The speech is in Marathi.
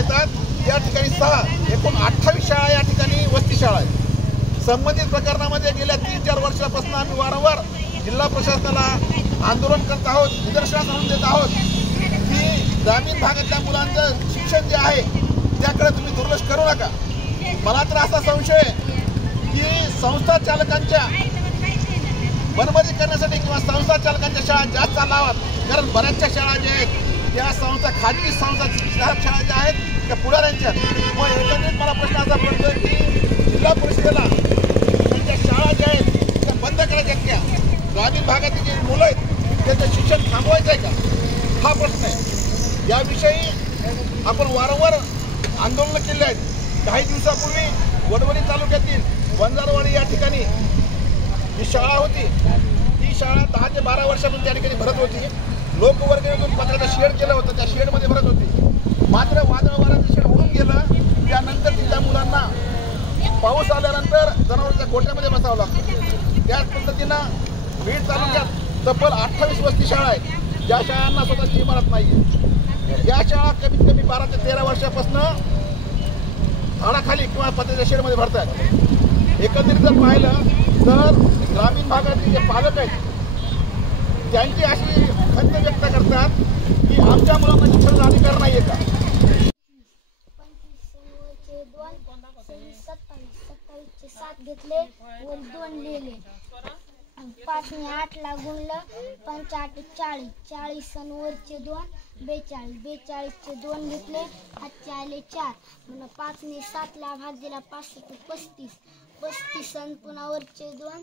येतात, या ठिकाणी 6 एकूण 28 शाळा या ठिकाणी वस्ती शाळा आहेत। संबंधित प्रकरणामध्ये गेल्या 3-4 वर्षापासून आम्ही वारंवार जिल्हा प्रशासनाला आंदोलन करत आहोत, निदर्शनास आणून देत आहोत की ग्रामीण भागातल्या मुलांचं शिक्षण जे आहे त्याकडे तुम्ही दुर्लक्ष करू नका। मला तर असा संशय की संस्था चालकांच्या बरोबरी करण्यासाठी किंवा संस्था चालकांच्या शाळा जास्त चालाव्यात, कारण बऱ्याचशा शाळा ज्या आहेत त्या संस्था खाजगी संस्था शाळा ज्या आहेत त्या पुढाऱ्यांच्या। मग एकंदरीत मला प्रश्न असा पडतो की जिल्हा परिषदेला त्यांच्या शाळा ज्या आहेत त्या बंद करायच्यात का? ग्रामीण भागातील जे मुलं आहेत त्यांचं शिक्षण थांबवायचं आहे का? हा प्रश्न आहे। याविषयी आपण वारंवार आंदोलन केले आहेत। काही दिवसापूर्वी वडवणी तालुक्यातील वंजारवाडी या ठिकाणी जी शाळा होती ती शाळा 10 ते 12 वर्षापासून त्या ठिकाणी भरत होती। लोकवर्गणीतून पत्राचं शेड केलं होतं, त्या शेडमध्ये भरत होती। मात्र वादळ वाऱ्याचं शेड उडून गेलं, त्यानंतर तिथल्या मुलांना पाऊस आल्यानंतर जनावरांच्या गोठ्यामध्ये बसावं लागतं। त्याच पद्धतीनं बीड तालुक्यात तब्बल 28 वस्ती शाळा आहेत ज्या शाळांना स्वतःची इमारत नाही आहे। या शाळा कमीत कमी 12 ते 13 वर्षापासून झाडाखाली किंवा पत्र्याच्या शेडमध्ये भरतात। एकंदरीत जर पाहिलं तर ग्रामीण भागातील जे पालक आहेत त्यांची अशी खंत व्यक्त करतात की आमच्या मुलांना शिक्षणाचा अधिकार नाही आहे का? 27 7 घेतले वर 2 लिहिले, 5 ने 8 ला गुणलं, 5 8 40, 40 सण वरचे 2 42, 42 चे 2 घेतले, हातचे आले 4, पुन्हा 5 ने 7 ला भाग दिला, 5 7 35, 35 सण पुन्हा वरचे 2